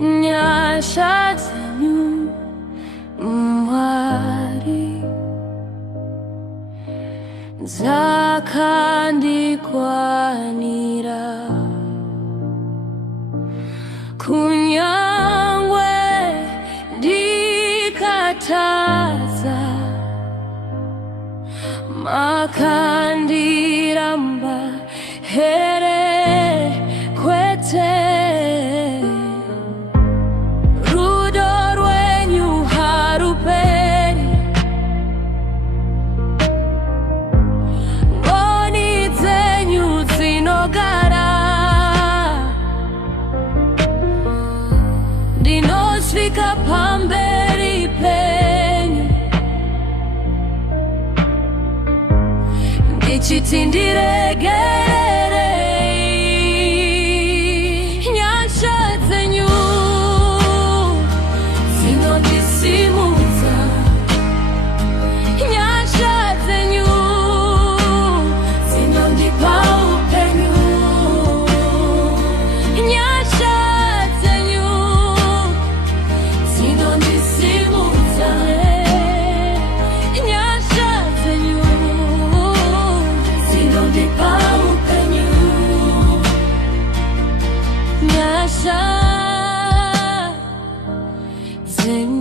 nyashatsenyu Mwari dzakandikwanira kunyangwe ndikatadza makandiramba here kwete rudo rwenyu haruperi ngoni dzenyu dzinogara ndinosvika pamberi penyu ndichiti ndiregererei nyasha dzenyu dzinondisimudza nyasha dzenyu dzinondipa upenyu nyasha dzenyu dzinondisimudza nyasha dzenyu dzinondipa upenyu nyasha dzenyu